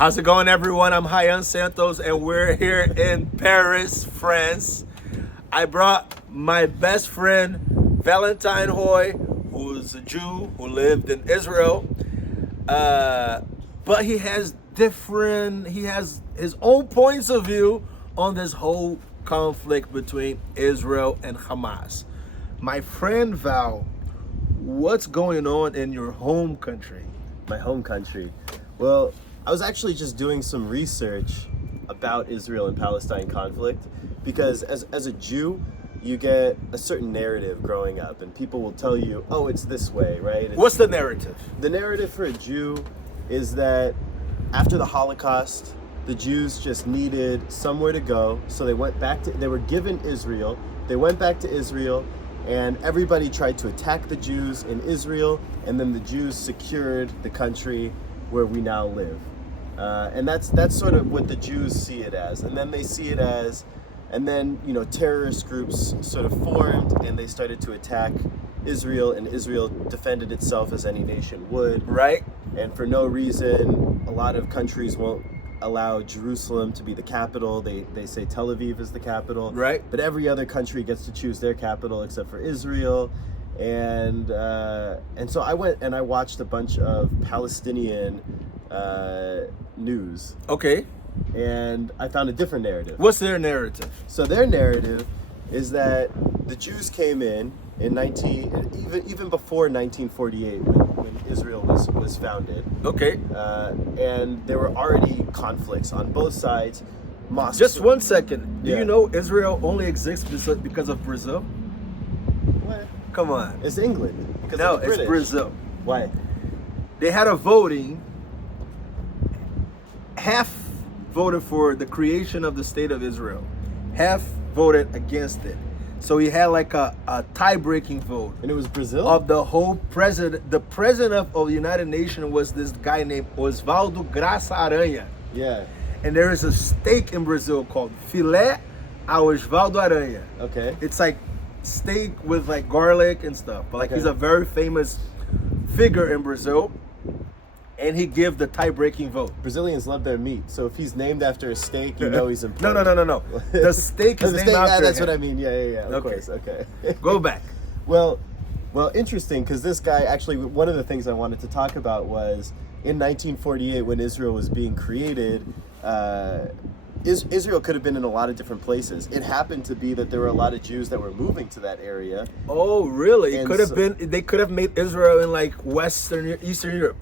How's it going, everyone? I'm Hayan Santos, and we're here in Paris, France. I brought my best friend, Valentine Hoy, who's a Jew who lived in Israel. But he has his own points of view on this whole conflict between Israel and Hamas. My friend Val, what's going on in your home country? My home country. Well, I was actually just doing some research about Israel and Palestine conflict because as a Jew, you get a certain narrative growing up and people will tell you, oh, it's this way, right? What's the narrative? The narrative for a Jew is that after the Holocaust, the Jews just needed somewhere to go, so they were given Israel, they went back to Israel, and everybody tried to attack the Jews in Israel, and then the Jews secured the country where we now live. And that's sort of what the Jews see it as. And then they see it as, and then, terrorist groups sort of formed and they started to attack Israel, and Israel defended itself as any nation would. Right. And for no reason, a lot of countries won't allow Jerusalem to be the capital. They say Tel Aviv is the capital. Right. But every other country gets to choose their capital except for Israel. And so I went and I watched a bunch of Palestinian news. Okay. And I found a different narrative. What's their narrative? So their narrative is that the Jews came in even before 1948 when Israel was founded. Okay. And there were already conflicts on both sides. Just 1 second. Do Yeah. you know Israel only exists because of Brazil? What? Come on. It's England. Because No, it's it's British. Brazil. Why? They had a voting. Half voted for the creation of the state of Israel. Half voted against it. So he had like a tie-breaking vote And it was Brazil? of the whole president. The president of the United Nations was this guy named Osvaldo Graça Aranha. Yeah. And there is a steak in Brazil called Filé a Osvaldo Aranha. Okay. It's like steak with like garlic and stuff. But like Okay. he's a very famous figure in Brazil. And he gave the tie-breaking vote. Brazilians love their meat, so if he's named after a steak, you know he's No, important. no. The steak is The named steak, after that's him. what I mean. Yeah. Of Okay. course. Okay. Go back. Well, interesting, because this guy actually, one of the things I wanted to talk about was in 1948 when Israel was being created. Israel could have been in a lot of different places. It happened to be that there were a lot of Jews that were moving to that area. Oh, really? It And could have so- been. They could have made Israel in like Eastern Europe.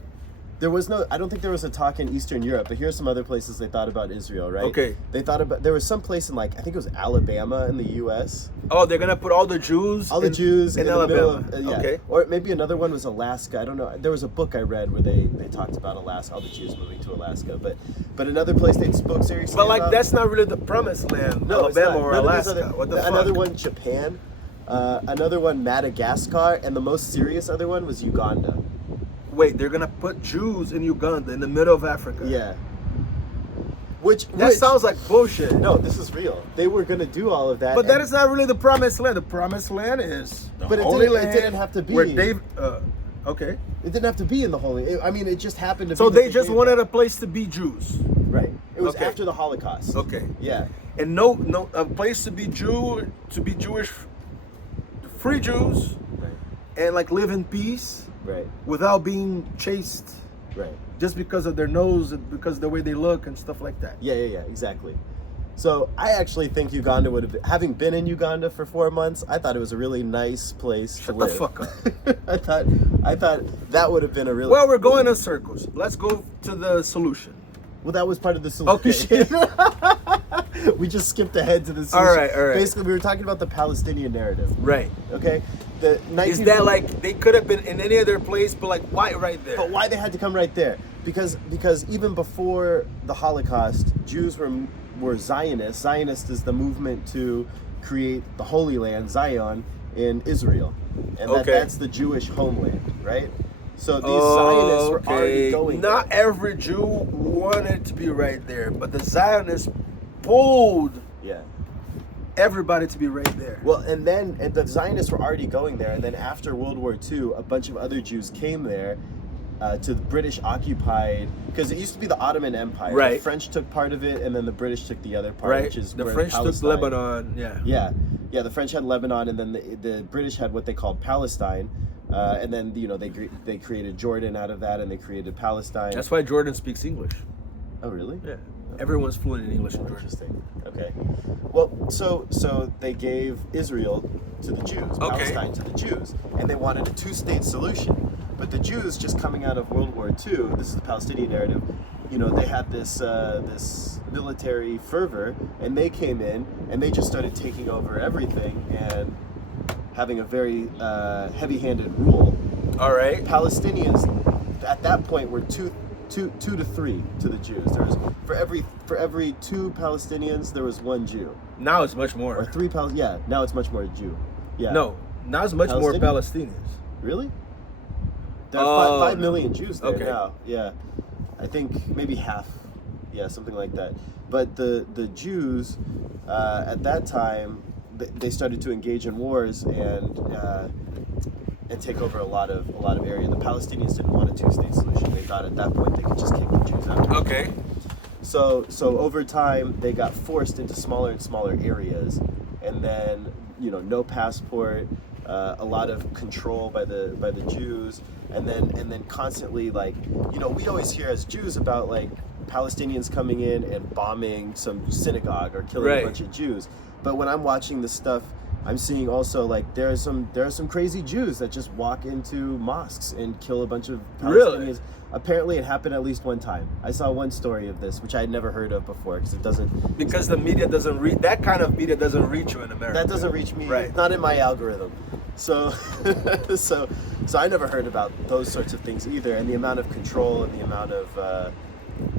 I don't think there was a talk in Eastern Europe, but here's some other places they thought about Israel, right? Okay. There was some place in I think it was Alabama in the U.S. Oh, they're gonna put all the Jews. All the Jews in the Alabama. middle of, Okay. Or maybe another one was Alaska. I don't know. There was a book I read where they talked about Alaska, all the Jews moving to Alaska. But another place they spoke seriously But like about. that's not really the promised land, No, it's Alabama not. or None of these Alaska. What the fuck? Another one, Japan. Another one, Madagascar. And the most serious other one was Uganda. Wait, they're gonna put Jews in Uganda in the middle of Africa. Yeah. That sounds like bullshit. No, this is real. They were going to do all of that. But that and- is not really the promised land. The promised land is the But it Holy didn't- it Land. didn't have to be. Where David. Okay. It didn't have to be in the Holy. It just happened to So be. that they just gave wanted that. a place to be Jews. Right. It was Okay. after the Holocaust. Okay. Yeah. And no a place to be Jewish, free Jews, Right. and like live in peace Right. without being chased Right. just because of their nose and because of the way they look and stuff like that. Yeah. Exactly. So I actually think Uganda would have been, having been in Uganda for 4 months, I thought it was a really nice place to Shut the live. fuck up. I thought that would have been a really Well, we're going in circles. Let's go to the solution. Well, that was part of the solution. Okay. We just skipped ahead to the All solution. right. Basically, we were talking about the Palestinian narrative. Right. Okay. Is that like they could have been in any other place, but like why right there? But why they had to come right there? Because even before the Holocaust, Jews were Zionists. Zionist is the movement to create the Holy Land, Zion, in Israel, and that's the Jewish homeland, right? So these Zionists were already going Not there. every Jew wanted to be right there, but the Zionists pulled Yeah. everybody to be right there. Well, and the Zionists were already going there, and then after World War II, a bunch of other Jews came there, to the British occupied, because it used to be the Ottoman Empire. Right. The French took part of it, and then the British took the other part, Right. which is The where French took Palestine- Lebanon. Yeah. Yeah. The French had Lebanon, and then the British had what they called Palestine, and then they created Jordan out of that, and they created Palestine. That's why Jordan speaks English. Oh, really? Yeah. Everyone's fluent in English in Jordan. Interesting. Okay. Well, so they gave Israel to the Jews, Okay. Palestine to the Jews, and they wanted a two-state solution. But the Jews, just coming out of World War II, this is the Palestinian narrative, they had this military fervor, and they came in and they just started taking over everything and having a very heavy-handed rule. All right. Palestinians at that point were two to three to the Jews. There was for every 2 Palestinians there was 1 Jew, Now it's much or more. 3 Yeah, now it's much more Jew. Yeah. No, now it's much more Palestinian? Palestinians. Really? There are Oh, 5 million Jews there okay. now. Yeah, I think maybe half. Yeah, something like that. But the Jews at that time they started to engage in wars and take over a lot of area. The Palestinians didn't want a two-state solution. They thought at that point they could just kick the Jews out. Okay. So over time they got forced into smaller and smaller areas, and then no passport, a lot of control by the Jews, and then constantly we always hear as Jews about Palestinians coming in and bombing some synagogue or killing Right. a bunch of Jews, but when I'm watching this stuff, I'm seeing also there are some crazy Jews that just walk into mosques and kill a bunch of Palestinians. Really? Apparently, it happened at least one time. I saw one story of this, which I had never heard of before, because it doesn't. Because the media doesn't read that kind of media doesn't reach you in America. That doesn't reach me. Right. Not in my algorithm. So, so I never heard about those sorts of things either, and the amount of control and the amount of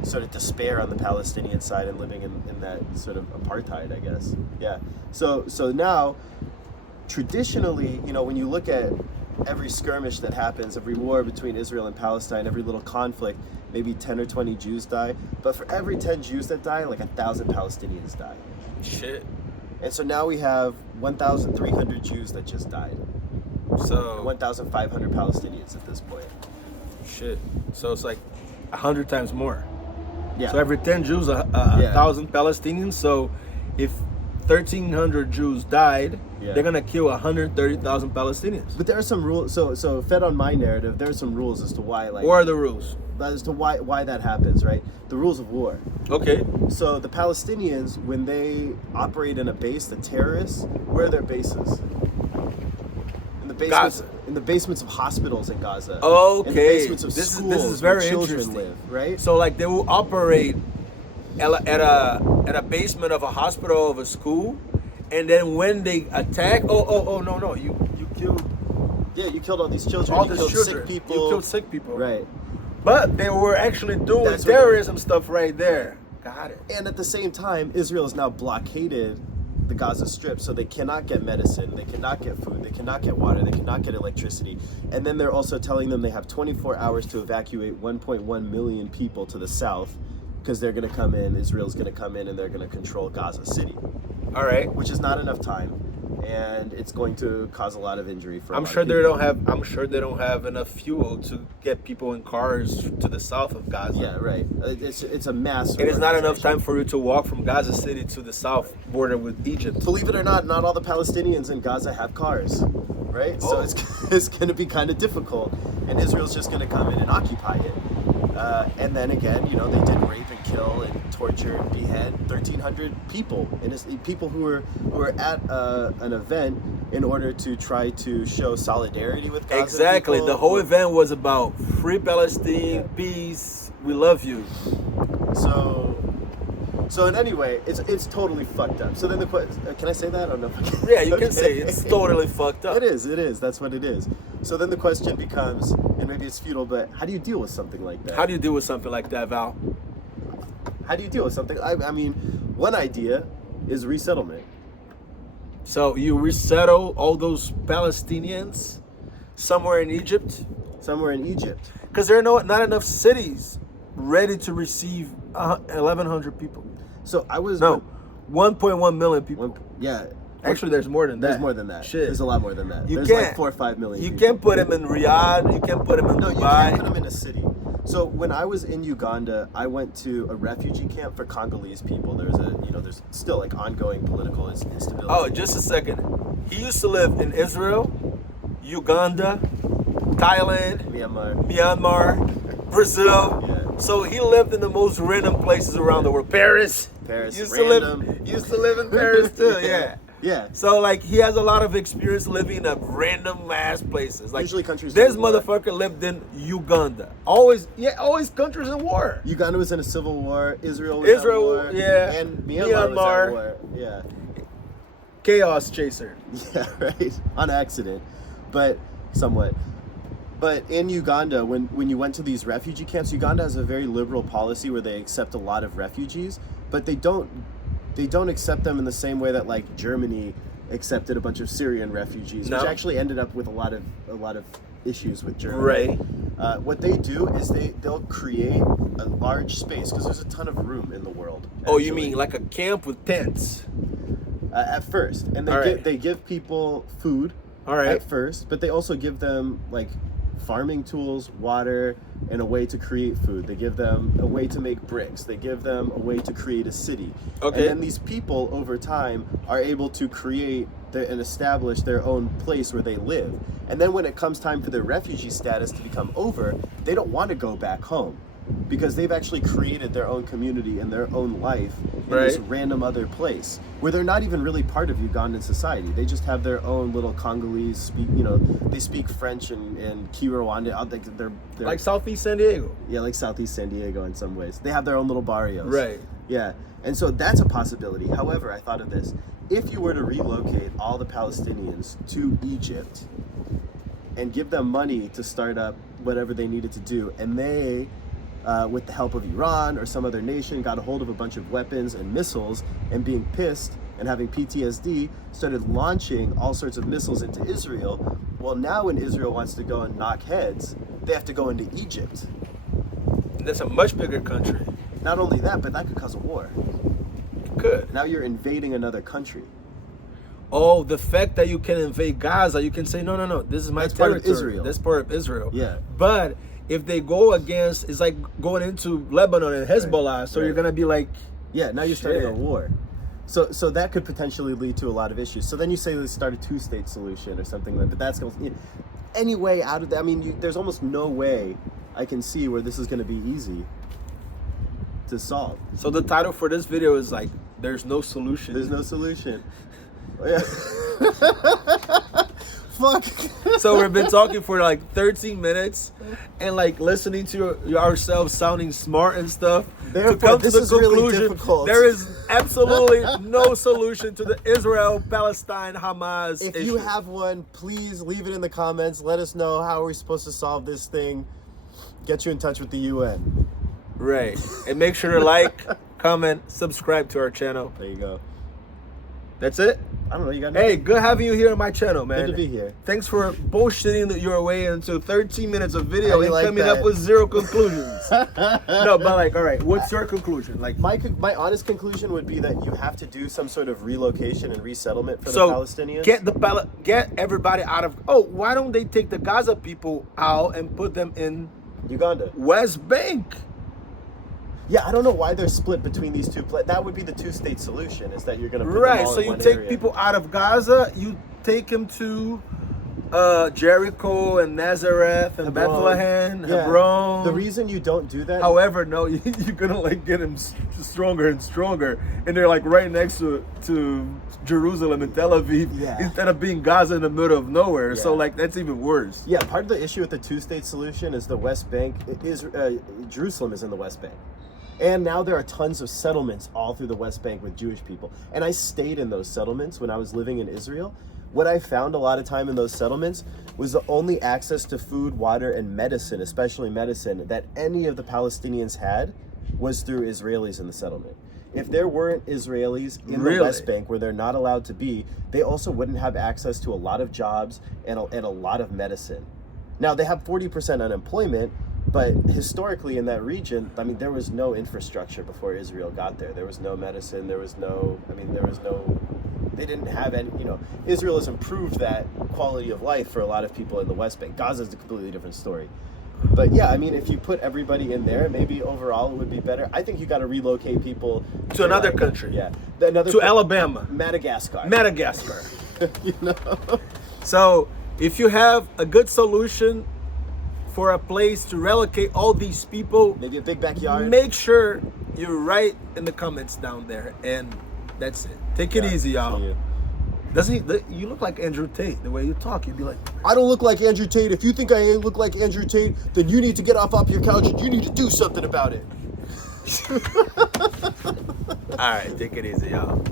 sort of despair on the Palestinian side and living in that sort of apartheid, I guess. Yeah. So now, traditionally, when you look at every skirmish that happens, every war between Israel and Palestine, every little conflict, maybe 10 or 20 Jews die. But for every 10 Jews that die, 1,000 Palestinians die. Shit. And so now we have 1,300 Jews that just died. So 1,500 Palestinians at this point. shit. So it's 100 times more. Yeah. So every 10 Jews, a Yeah. 1,000 Palestinians. So if 1,300 Jews died, Yeah. they're gonna kill 130,000 Palestinians. But there are some rules. So fed on my narrative, there are some rules as to why, What are the rules? why that happens, right? The rules of war. Okay. So the Palestinians, when they operate in a base, the terrorists, where are their bases? In the basements, Gaza. in the basements of hospitals in Gaza. In the Okay. basements of This schools is very where children interesting. live, right? So they will operate at a basement of a hospital, of a school, and then when they attack, no, you killed Yeah, you killed all these children. all you these killed children. sick people. You killed sick people. Right. But they were actually doing That's what terrorism stuff right there. Got it. And at the same time, Israel has now blockaded the Gaza Strip, so they cannot get medicine, they cannot get food, they cannot get water, they cannot get electricity. And then they're also telling them they have 24 hours to evacuate 1.1 million people to the south, because they're going to come in, Israel's going to come in, and they're going to control Gaza City, All right. which is not enough time, and it's going to cause a lot of injury for a I'm lot sure of they people. don't have. I'm sure they don't have enough fuel to get people in cars to the south of Gaza. Yeah, right. It's a mass. It is not enough organization. time for you to walk from Gaza City to the south border with Egypt. Believe it or not all the Palestinians in Gaza have cars, right? So Oh. it's going to be kind of difficult, and Israel's just going to come in and occupy it. And then again, they did rape and kill and torture and behead 1,300 people, and it's people who were at an event in order to try to show solidarity with Gaza. Exactly. people. The whole event was about free Palestine, peace. We love you. So in any way, it's totally fucked up. So then the question, can I say that? I don't know if I can. Yeah, you can Okay. say it's totally fucked up. It is. That's what it is. So then the question becomes, and maybe it's futile, but how do you deal with something like that? How do you deal with something like that, Val? How do you deal with something? I mean, one idea is resettlement. So you resettle all those Palestinians somewhere in Egypt? Somewhere in Egypt. Because there are not enough cities ready to receive 1,100 people. So I was... No, 1.1 million people. Yeah. Actually, there's more than that. There's more than that. Shit. There's a lot more than that. You There's can't- like 4 or 5 million. You people. can't put him in Riyadh. You can't put him in No, you Dubai. can't put them in a city. So when I was in Uganda, I went to a refugee camp for Congolese people. There's still like ongoing political instability. Oh, just a second. He used to live in Israel, Uganda, Thailand, Myanmar, Brazil. Yeah. So he lived in the most random places around the world. Paris. Paris, Used random. to live in Paris too. Yeah. Yeah. So like he has a lot of experience living in random ass places. Like Usually countries this in war. motherfucker lived in Uganda. Always countries in war. Uganda was in a civil war. Israel was at war. yeah. And Myanmar was at war. Yeah. Chaos chaser. Yeah, right. On accident, but somewhat. But in Uganda, when you went to these refugee camps, Uganda has a very liberal policy where they accept a lot of refugees, but they don't accept them in the same way that like Germany accepted a bunch of Syrian refugees, which actually ended up with a lot of issues with Germany. Right. What they do is they'll create a large space because there's a ton of room in the world. Oh, you actually. mean like a camp with tents? At first, and they give people food. All right. At first, but they also give them like farming tools, water, and a way to create food. They give them a way to make bricks. They give them a way to create a city. Okay. And then these people over time are able to create and establish their own place where they live. And then when it comes time for their refugee status to become over, they don't want to go back home because they've actually created their own community and their own life in this random other place where they're not even really part of Ugandan society. They just have their own little Congolese they speak French and Kinyarwanda. They're Like Southeast San Diego. yeah, like Southeast San Diego in some ways. They have their own little barrios. Right. Yeah. And so that's a possibility. However, I thought of this. If you were to relocate all the Palestinians to Egypt and give them money to start up whatever they needed to do, and they with the help of Iran or some other nation, got a hold of a bunch of weapons and missiles, and being pissed and having PTSD, started launching all sorts of missiles into Israel. Well, now when Israel wants to go and knock heads, they have to go into Egypt. That's a much bigger country. Not only that, but that could cause a war. It could. Now you're invading another country. Oh, the fact that you can invade Gaza, you can say, no, this is my That's part territory. of Israel. That's part of Israel. Yeah. But if they go against, it's like going into Lebanon and Hezbollah, so you're going to be like, Yeah, now you're starting a Shit. war. So that could potentially lead to a lot of issues. So then you say let's start a two-state solution or something like that. But that's going to, any way out of that. I mean, there's almost no way I can see where this is going to be easy to solve. so the title for this video is like, there's no solution. There's no solution. Yeah. Fuck. So we've been talking for like 13 minutes and like listening to ourselves sounding smart and stuff. Therefore, to come this to the is really conclusion, difficult. there is absolutely no solution to the Israel-Palestine-Hamas If issue. you have one, please leave it in the comments. Let us know how we're supposed to solve this thing. Get you in touch with the UN. Right. And make sure to like, comment, subscribe to our channel. There you go. That's it. I don't know. You got Hey, good having you here on my channel, man. Good to be here. Thanks for bullshitting your way into 13 minutes of How video you and like coming that? up with zero conclusions. No, but like, all right, what's your conclusion? Like, My honest conclusion would be that you have to do some sort of relocation and resettlement for so the Palestinians. get everybody out of. Oh, why don't they take the Gaza people out and put them in Uganda. West Bank? Yeah, I don't know why they're split between these two. That would be the two-state solution. Is that you're going to put them Right. all So in you one take area. people out of Gaza, you take them to Jericho and Nazareth and Hebron. Bethlehem, Yeah. Hebron. The reason you don't do that. However, no, you're gonna like get them stronger and stronger, and they're like right next to Jerusalem and Tel Aviv, Yeah. instead of being Gaza in the middle of nowhere. So Yeah. like that's even worse. Yeah, part of the issue with the two-state solution is the West Bank. Jerusalem is in the West Bank. And now there are tons of settlements all through the West Bank with Jewish people. And I stayed in those settlements when I was living in Israel. What I found a lot of time in those settlements was the only access to food, water, and medicine, especially medicine, that any of the Palestinians had was through Israelis in the settlement. If there weren't Israelis in Really? the West Bank where they're not allowed to be, they also wouldn't have access to a lot of jobs and a lot of medicine. Now, they have 40% unemployment, but historically in that region, I mean, there was no infrastructure before Israel got there. There was no medicine. There was no they didn't have any, Israel has improved that quality of life for a lot of people in the West Bank. Gaza is a completely different story. But yeah, I mean, if you put everybody in there, maybe overall it would be better. I think you got to relocate people to another country. Yeah, Alabama, Madagascar. So if you have a good solution for a place to relocate all these people, maybe a big backyard, make sure you write in the comments down there, and that's it. Take it easy, y'all. You look like Andrew Tate the way you talk. You'd be like, I don't look like Andrew Tate. If you think I look like Andrew Tate, then you need to get off your couch and you need to do something about it. All right, take it easy, y'all.